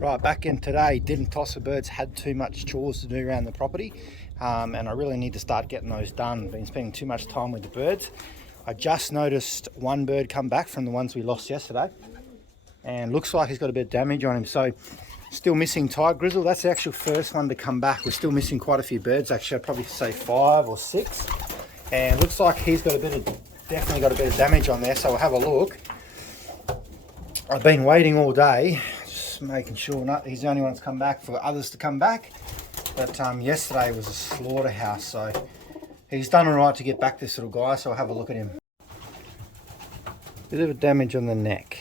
Right, back in today, didn't toss the birds, had too much chores to do around the property, and I really need to start getting those done. Been spending too much time with the birds. I just noticed one bird come back from the ones we lost yesterday, and looks like he's got a bit of damage on him, so still missing tiger grizzle. That's the actual first one to come back. We're still missing quite a few birds, actually. I'd probably say 5 or 6, and looks like he's got definitely got a bit of damage on there, so we'll have a look. I've been waiting all day, just making sure he's the only one that's come back, for others to come back. But yesterday was a slaughterhouse, so he's done all right to get back, this little guy, so I'll have a look at him. Bit of a damage on the neck.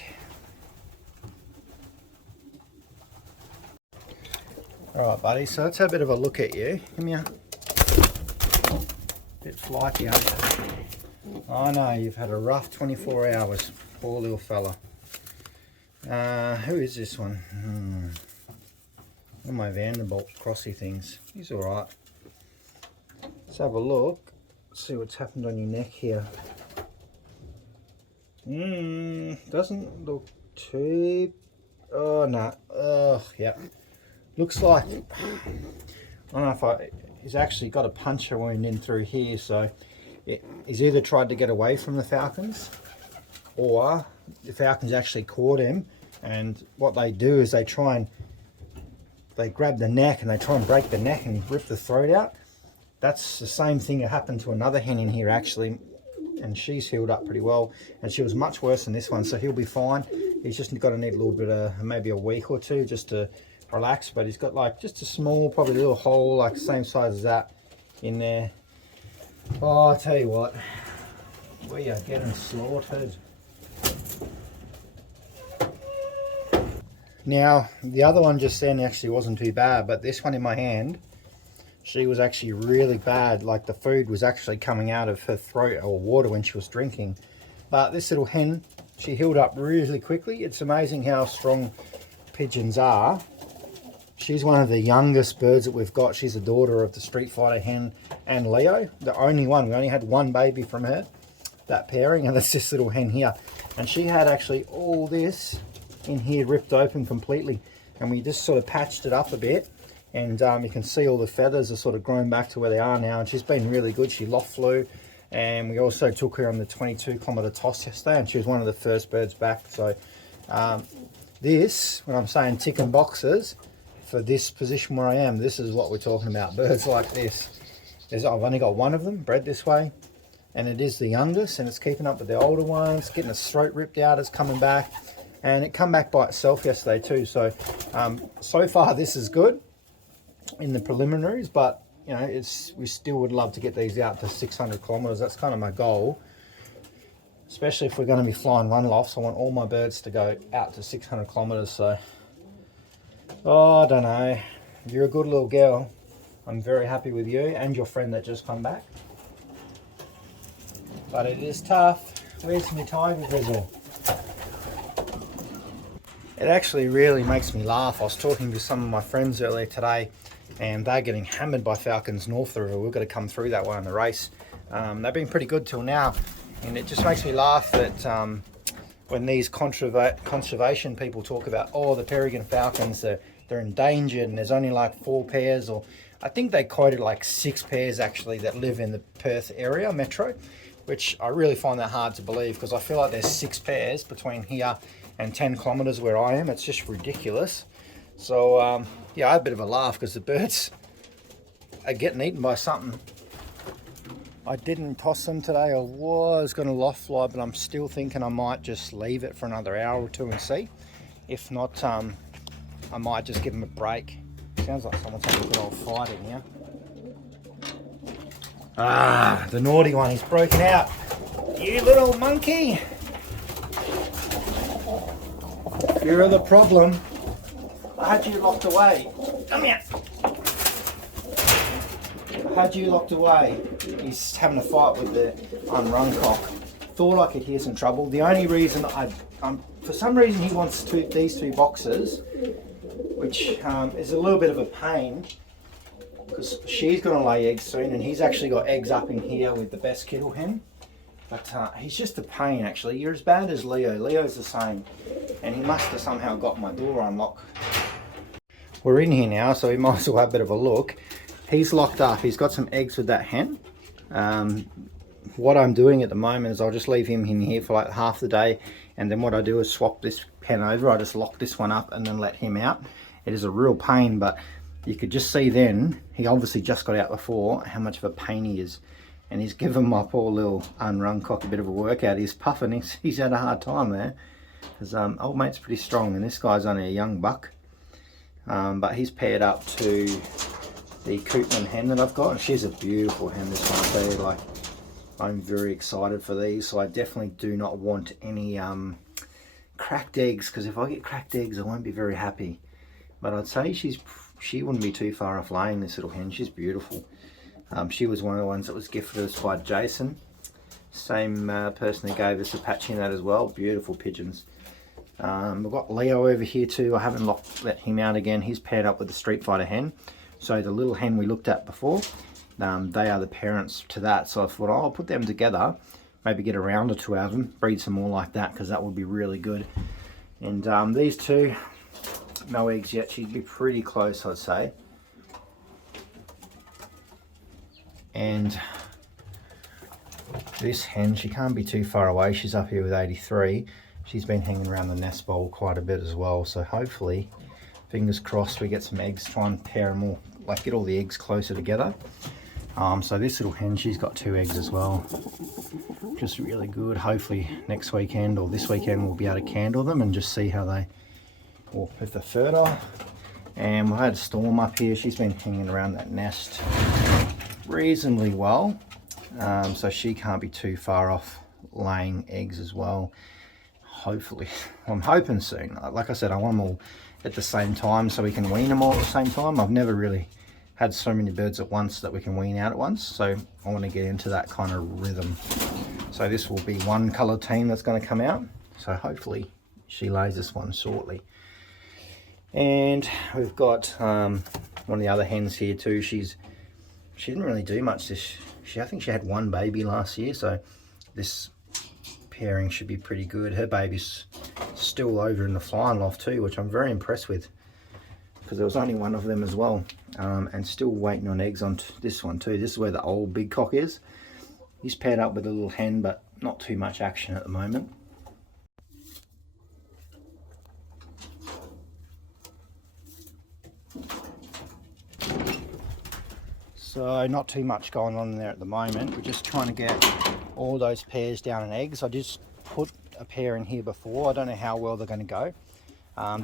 Alright buddy, so let's have a bit of a look at you. Come here. Bit flighty, aren't you? I know, you've had a rough 24 hours. Poor little fella. Who is this one? One of my Vanderbilt crossy things. He's alright. Let's have a look. See what's happened on your neck here. Doesn't look too... Oh no. Oh yeah. Looks like... I don't know if he's actually got a puncture wound in through here, so he's either tried to get away from the falcons, or the falcons actually caught him, and what they do is they grab the neck and they try and break the neck and rip the throat out. That's the same thing that happened to another hen in here actually, and she's healed up pretty well, and she was much worse than this one, so he'll be fine. He's just got to need a little bit of, maybe a week or two just to relax, but he's got like just a small, probably a little hole like the same size as that in there. Oh, I'll tell you what, we are getting slaughtered. Now, the other one just then actually wasn't too bad, but this one in my hand, she was actually really bad. Like the food was actually coming out of her throat or water when she was drinking. But this little hen, she healed up really quickly. It's amazing how strong pigeons are. She's one of the youngest birds that we've got. She's a daughter of the Street Fighter hen and Leo. The only one. We only had one baby from her, that pairing, and that's this little hen here. And she had actually all this in here ripped open completely, and we just sort of patched it up a bit, and you can see all the feathers are sort of grown back to where they are now, and she's been really good. She loft flew, and we also took her on the 22-kilometre toss yesterday, and she was one of the first birds back. So this, when I'm saying ticking boxes for this position where I am, this is what we're talking about. Birds like this. I've only got one of them bred this way, and it is the youngest, and it's keeping up with the older ones, getting its throat ripped out, it's coming back. And it come back by itself yesterday too. So so far this is good in the preliminaries, but you know, we still would love to get these out to 600 kilometers. That's kind of my goal, especially if we're going to be flying run lofts. I want all my birds to go out to 600 kilometers. So I don't know, you're a good little girl. I'm very happy with you and your friend that just come back, but it is tough. Where's my tiger grizzle? It actually really makes me laugh. I was talking to some of my friends earlier today, and they're getting hammered by falcons north of the river. We've got to come through that way in the race. They've been pretty good till now, and it just makes me laugh that when these conservation people talk about, oh, the peregrine falcons, they're endangered, and there's only like 4 pairs, or I think they quoted like 6 pairs actually that live in the Perth area, metro, which I really find that hard to believe, because I feel like there's 6 pairs between here and 10 kilometers where I am. It's just ridiculous. So yeah, I had a bit of a laugh because the birds are getting eaten by something. I didn't toss them today. I was going to loft fly, but I'm still thinking I might just leave it for another hour or two and see. If not, I might just give them a break. Sounds like someone's having a good old fight in here. Ah, the naughty one, he's broken out. You little monkey. You're the problem. I had you locked away. Come here. I had you locked away. He's having a fight with the unrun cock. Thought I could hear some trouble. The only reason for some reason he wants these 2 boxes, which is a little bit of a pain, because she's going to lay eggs soon, and he's actually got eggs up in here with the best kettle hen. But he's just a pain actually. You're as bad as Leo. Leo's the same. And he must have somehow got my door unlocked we're in here now, so we might as well have a bit of a look. He's locked up. He's got some eggs with that hen. What I'm doing at the moment is I'll just leave him in here for like half the day, and then what I do is swap this pen over. I just lock this one up and then let him out. It is a real pain, but you could just see then, he obviously just got out before, how much of a pain he is. And he's given my poor little unrung cock a bit of a workout. He's puffing, he's had a hard time there. Because old mate's pretty strong, and this guy's only a young buck. But he's paired up to the Koopman hen that I've got. And she's a beautiful hen, this one. So like, I'm very excited for these. So I definitely do not want any cracked eggs, because if I get cracked eggs, I won't be very happy. But I'd say she wouldn't be too far off laying, this little hen. She's beautiful. She was one of the ones that was gifted us by Jason. Same person who gave us Apache in that as well. Beautiful pigeons. We've got Leo over here too. I haven't let him out again. He's paired up with the Street Fighter hen. So the little hen we looked at before, they are the parents to that. So I thought, I'll put them together, maybe get a round or two out of them, breed some more like that, because that would be really good. And these two, no eggs yet. She'd be pretty close, I'd say. And this hen, she can't be too far away. She's up here with 83. She's been hanging around the nest bowl quite a bit as well. So hopefully, fingers crossed, we get some eggs, try and pair them all, like get all the eggs closer together. So this little hen, she's got 2 eggs as well. Just really good. Hopefully next weekend or this weekend we'll be able to candle them and just see how they, or if they're fertile. And we had Storm up here. She's been hanging around that nest reasonably well. So she can't be too far off laying eggs as well. Hopefully, I'm hoping soon. Like I said, I want them all at the same time so we can wean them all at the same time. I've never really had so many birds at once that we can wean out at once, so I want to get into that kind of rhythm. So this will be one colour team that's going to come out, so hopefully she lays this one shortly. And we've got one of the other hens here too. She didn't really do much this. I think she had 1 baby last year, so this pairing should be pretty good. Her baby's still over in the flying loft too, which I'm very impressed with, because there was only 1 of them as well, and still waiting on eggs on this one too. This is where the old big cock is. He's paired up with a little hen, but not too much action at the moment. So not too much going on in there at the moment. We're just trying to get all those pairs down in eggs. I just put a pair in here before. I don't know how well they're going to go.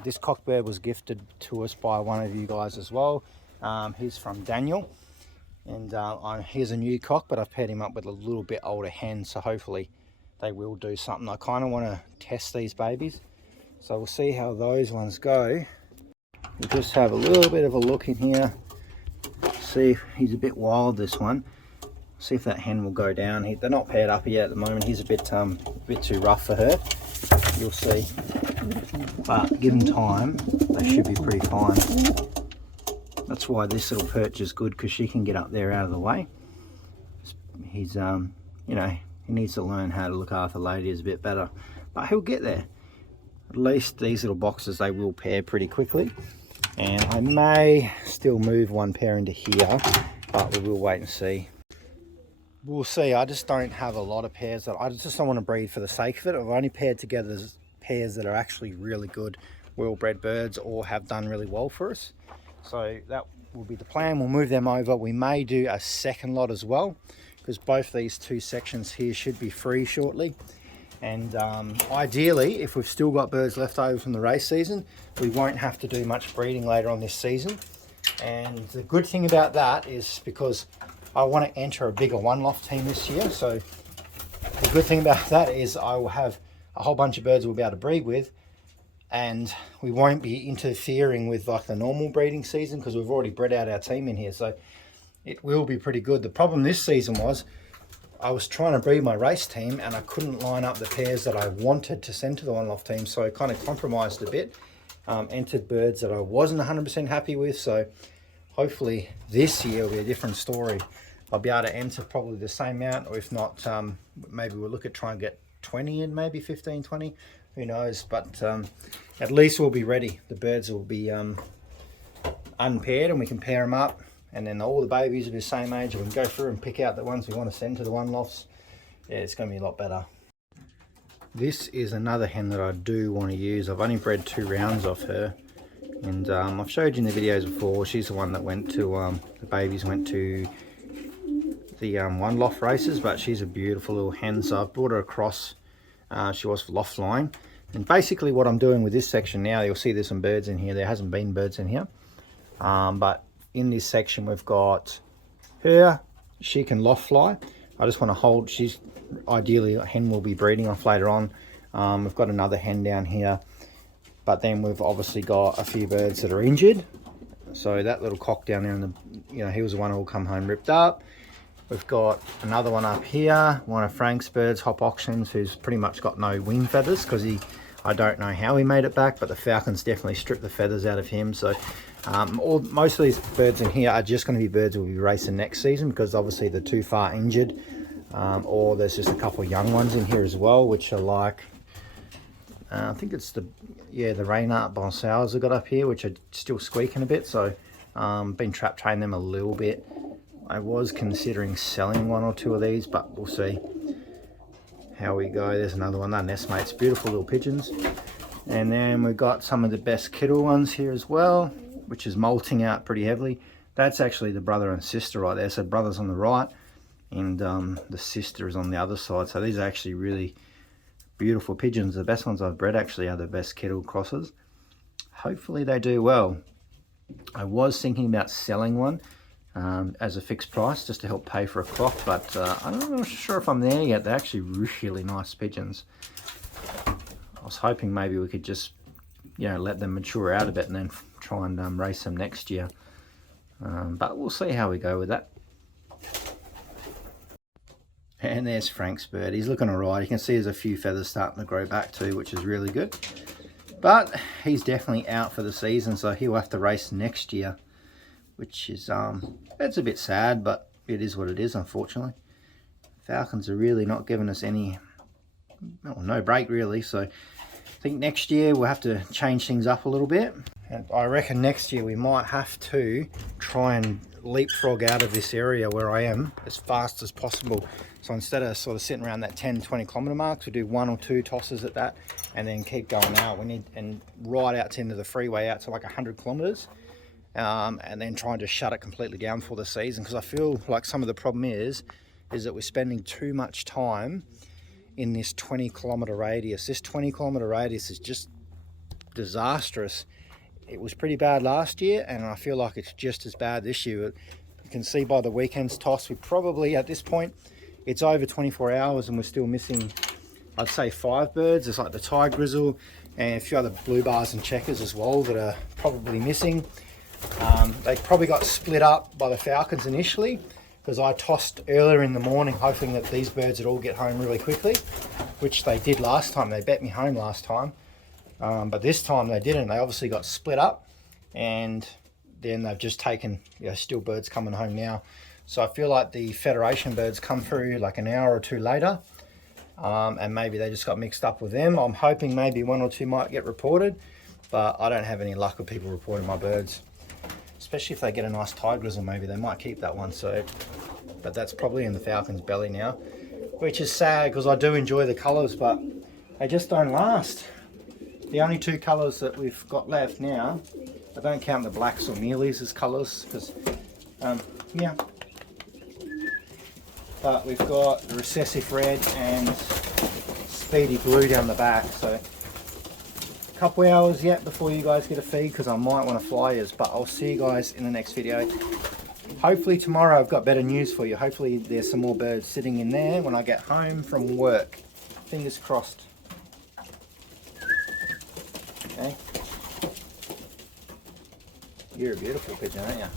This cockbird was gifted to us by one of you guys as well. He's from Daniel, and here's a new cock, but I've paired him up with a little bit older hen, so hopefully they will do something. I kind of want to test these babies, so we'll see how those ones go. We'll just have a little bit of a look in here, see if he's a bit wild, this one. See if that hen will go down. They're not paired up yet at the moment. He's a bit too rough for her. You'll see. But given time, they should be pretty fine. That's why this little perch is good, because she can get up there out of the way. He's, you know, he needs to learn how to look after ladies a bit better, but he'll get there. At least these little boxes, they will pair pretty quickly. And I may still move 1 pair into here, but we will wait and see. We'll see. I just don't have a lot of pairs that I just don't want to breed for the sake of it. I've only paired together pairs that are actually really good well-bred birds or have done really well for us. So that will be the plan. We'll move them over. We may do a second lot as well, because both these 2 sections here should be free shortly. And ideally, if we've still got birds left over from the race season, we won't have to do much breeding later on this season. And the good thing about that is, because I want to enter a bigger 1 loft team this year, so the good thing about that is I will have a whole bunch of birds we'll be able to breed with, and we won't be interfering with like the normal breeding season, because we've already bred out our team in here, so it will be pretty good. The problem this season was I was trying to breed my race team and I couldn't line up the pairs that I wanted to send to the 1 loft team, so I kind of compromised a bit, entered birds that I wasn't 100% happy with. So hopefully this year will be a different story. I'll be able to enter probably the same amount, or if not, maybe we'll look at trying to get 20 in, maybe 15, 20, who knows. But at least we'll be ready. The birds will be unpaired and we can pair them up, and then all the babies are the same age, and we can go through and pick out the ones we want to send to the one lofts. Yeah, it's going to be a lot better. This is another hen that I do want to use. I've only bred 2 rounds off her, and I've showed you in the videos before. She's the one that went to, the babies went to the one loft races, but she's a beautiful little hen, so I've brought her across. She was loft flying, and basically what I'm doing with this section now, you'll see there's some birds in here. There hasn't been birds in here, but in this section we've got her. She can loft fly. I just want to hold, she's ideally a hen will be breeding off later on. We've got another hen down here, but then we've obviously got a few birds that are injured. So that little cock down there, he was the one who will come home ripped up. We've got another one up here, one of Frank's birds, Hop Auctions, who's pretty much got no wing feathers because I don't know how he made it back, but the falcons definitely stripped the feathers out of him. So most of these birds in here are just going to be birds we'll be racing next season, because obviously they're too far injured, or there's just a couple of young ones in here as well, which are like, I think it's the Reynard Bonsals I've got up here, which are still squeaking a bit. So been trap trained them a little bit. I was considering selling 1 or 2 of these, but we'll see how we go. There's another one, they're nestmates, beautiful little pigeons. And then we've got some of the best Kittle ones here as well, which is molting out pretty heavily. That's actually the brother and sister right there. So brother's on the right and the sister is on the other side. So these are actually really beautiful pigeons. The best ones I've bred actually are the best Kittle crosses. Hopefully they do well. I was thinking about selling one as a fixed price just to help pay for a clock, but I'm not sure if I'm there yet. They're actually really nice pigeons. I was hoping maybe we could just, let them mature out a bit and then try and race them next year. But we'll see how we go with that. And there's Frank's bird. He's looking all right. You can see there's a few feathers starting to grow back too, which is really good. But he's definitely out for the season, so he'll have to race next year, which is, it's a bit sad, but it is what it is, unfortunately. Falcons are really not giving us no break really, so I think next year we'll have to change things up a little bit. And I reckon next year we might have to try and leapfrog out of this area where I am as fast as possible. So instead of sort of sitting around that 10-20 kilometre marks, we do 1 or 2 tosses at that and then keep going out. We need, and right out to into the freeway out to like 100 kilometres. And then trying to shut it completely down for the season, because I feel like some of the problem is that we're spending too much time in this 20-kilometre radius. This 20-kilometre radius is just disastrous. It was pretty bad last year, and I feel like it's just as bad this year. You can see by the weekend's toss, we probably, at this point, it's over 24 hours and we're still missing, I'd say 5 birds. It's like the Thai grizzle and a few other blue bars and checkers as well that are probably missing. They probably got split up by the falcons initially, because I tossed earlier in the morning hoping that these birds would all get home really quickly, which they did last time. They bet me home last time, but this time they didn't. They obviously got split up, and then they've just taken, still birds coming home now. So I feel like the Federation birds come through like an hour or 2 later, and maybe they just got mixed up with them. I'm hoping maybe 1 or 2 might get reported, but I don't have any luck with people reporting my birds. Especially if they get a nice Thai grizzle, maybe they might keep that one. So, but that's probably in the falcon's belly now, which is sad because I do enjoy the colours, but they just don't last. The only 2 colours that we've got left now, I don't count the blacks or mealies as colours, because but we've got the recessive red and speedy blue down the back. So couple hours yet before you guys get a feed, because I might want to fly yours, but I'll see you guys in the next video. Hopefully tomorrow I've got better news for you. Hopefully there's some more birds sitting in there when I get home from work. Fingers crossed. Okay. You're a beautiful pigeon, aren't you?